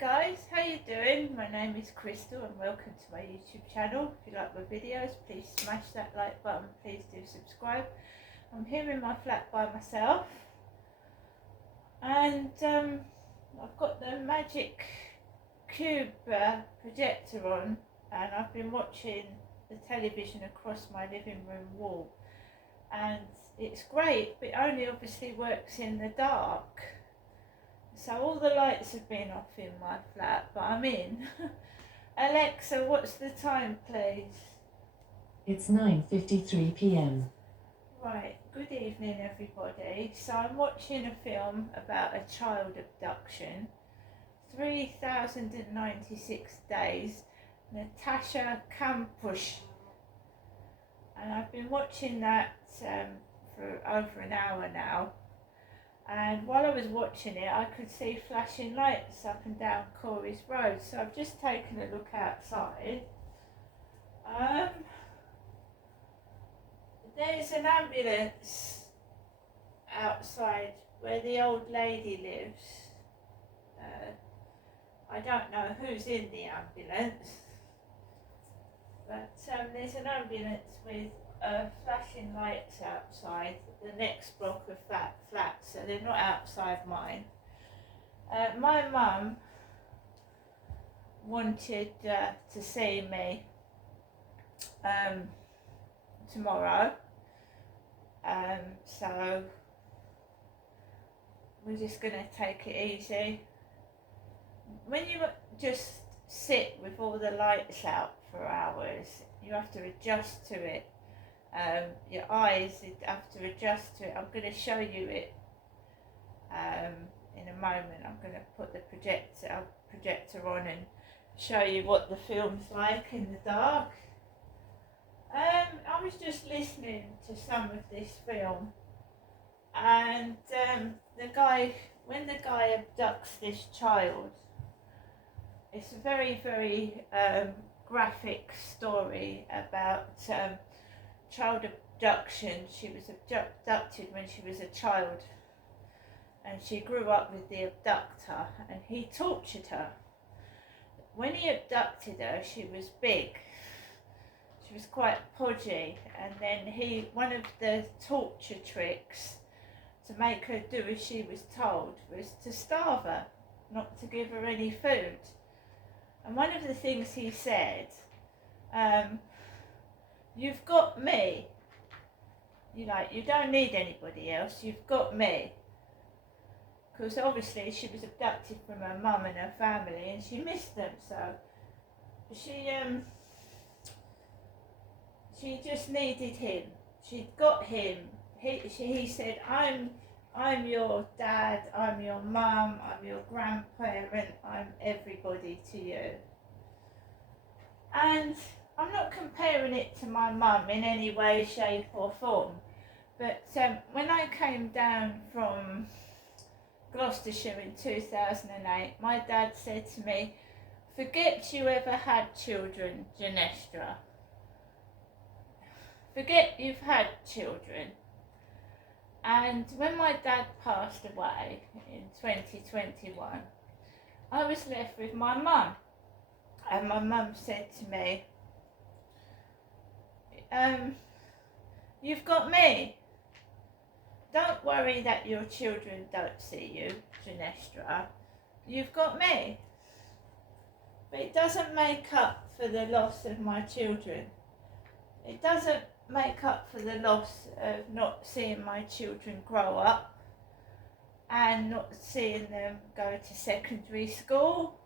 guys, how you doing? My name is Crystal and welcome to my YouTube channel. If you like my videos, please smash that like button, please do subscribe. I'm here in my flat by myself and I've got the Magic Cube projector on and I've been watching the television across my living room wall, and it's great, but it only obviously works in the dark. So all the lights have been off in my flat, but I'm in. Alexa, what's the time, please? It's 9:53 p.m. Right, good evening everybody. So I'm watching a film about a child abduction. 3096 Days, Natasha Kampusch. And I've been watching that for over an hour now. And while I was watching it, I could see flashing lights up and down Corey's Road. So I've just taken a look outside. There's an ambulance outside where the old lady lives. I don't know who's in the ambulance, but there's an ambulance with flashing lights outside the next block of flats, so they're not outside mine. My mum wanted to see me tomorrow, so we're just going to take it easy. When you just sit with all the lights out for hours, you have to adjust to it. Your eyes have to adjust to it. I'm going to show you it in a moment. I'm going to put the projector on and show you what the film's like in the dark. I was just listening to some of this film, and when the guy abducts this child, it's a very, very graphic story about child abduction. She was abducted when she was a child, and she grew up with the abductor, and he tortured her. When he abducted her, she was big. She was quite podgy, and then one of the torture tricks to make her do as she was told was to starve her, not to give her any food. And one of the things he said, you've got me. You don't need anybody else. You've got me. Because obviously she was abducted from her mum and her family, and she missed them. So she just needed him. She'd got him. He said, I'm your dad, I'm your mum, I'm your grandparent, I'm everybody to you. And I'm not comparing it to my mum in any way, shape or form, but when I came down from Gloucestershire in 2008, my dad said to me, forget you ever had children, Janestra. Forget you've had children. And when my dad passed away in 2021, I was left with my mum. And my mum said to me, you've got me. Don't worry that your children don't see you, Janestra. You've got me. But it doesn't make up for the loss of my children. It doesn't make up for the loss of not seeing my children grow up and not seeing them go to secondary school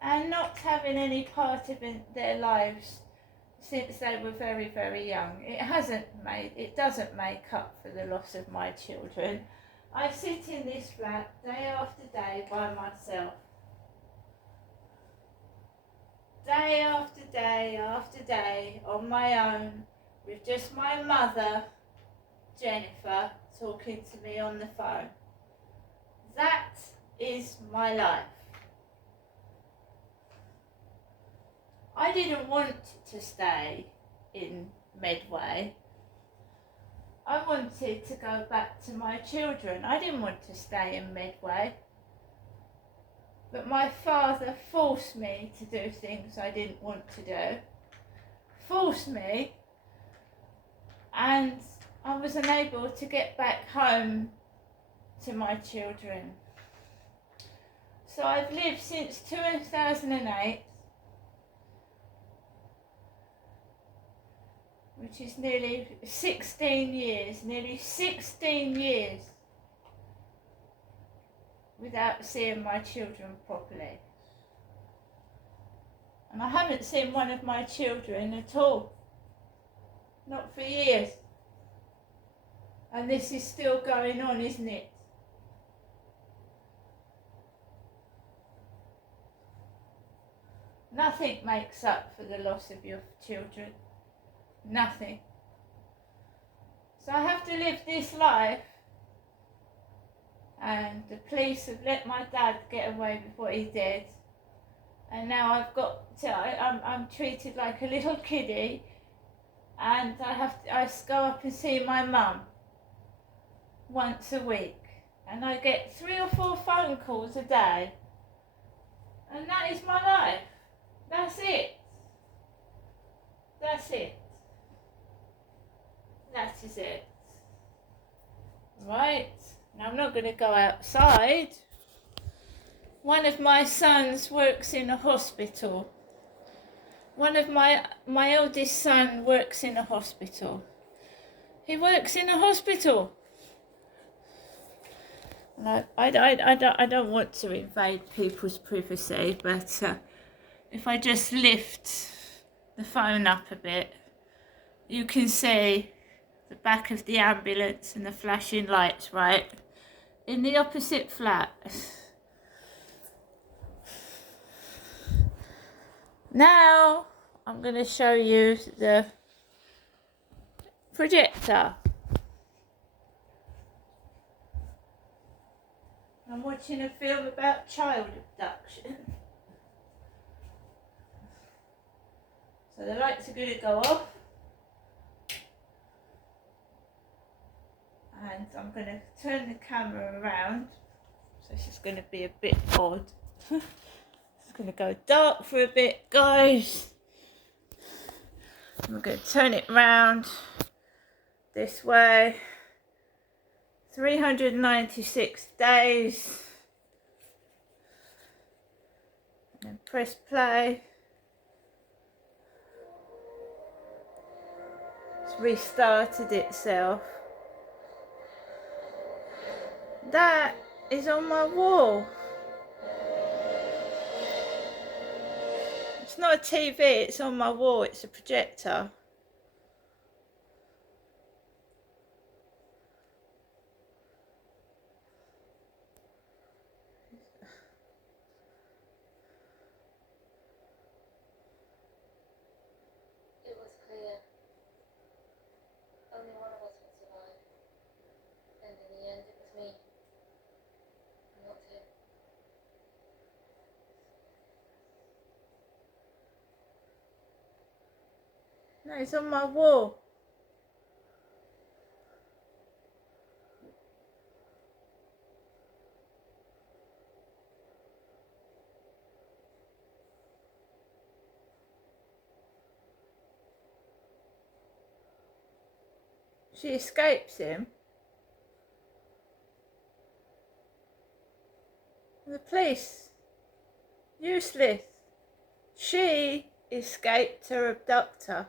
and not having any part of their lives since they were very, very young. It doesn't make up for the loss of my children. I sit in this flat day after day by myself. Day after day after day on my own, with just my mother, Jennifer, talking to me on the phone. That is my life. I didn't want to stay in Medway. I wanted to go back to my children. I didn't want to stay in Medway. But my father forced me to do things I didn't want to do. Forced me, and I was unable to get back home to my children. So I've lived since 2008, which is nearly 16 years without seeing my children properly. And I haven't seen one of my children at all. Not for years. And this is still going on, isn't it? Nothing makes up for the loss of your children. Nothing. So I have to live this life, and the police have let my dad get away with what he did, and now I've got to, I'm treated like a little kiddie, and I go up and see my mum once a week, and I get 3 or 4 phone calls a day, and that is my life. That's it. That's it. That is it. Right. Now I'm not going to go outside. One of my sons works in a hospital. One of my eldest son works in a hospital. He works in a hospital. And I don't want to invade people's privacy, but if I just lift the phone up a bit, you can see the back of the ambulance and the flashing lights, right? In the opposite flat. Now, I'm going to show you the projector. I'm watching a film about child abduction. So the lights are going to go off. And I'm going to turn the camera around. So this is going to be a bit odd. It's going to go dark for a bit, guys. I'm going to turn it round this way. 396 days. And press play. It's restarted itself. That is on my wall. It's not a TV, it's on my wall, it's a projector. It was clear. Only one of us would survive. And in the end, it was me. Not him. No, it's on my wall. She escapes him. The police. Useless. She escaped her abductor.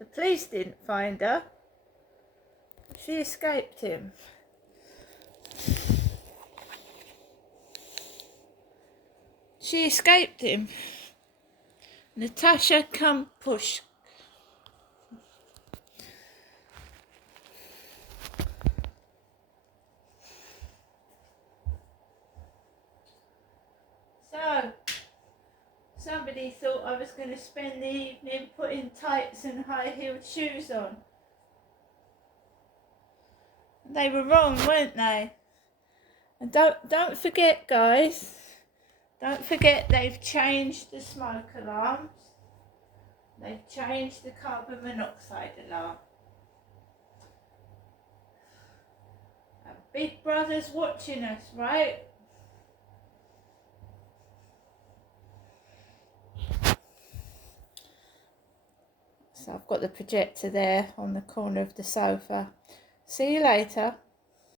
The police didn't find her. She escaped him. She escaped him. Natasha Kampusch. So, somebody thought I was going to spend the evening putting tights and high-heeled shoes on. They were wrong, weren't they? And don't forget, guys. Don't forget they've changed the smoke alarms. They've changed the carbon monoxide alarm. And Big Brother's watching us, right? So I've got the projector there on the corner of the sofa. See you later.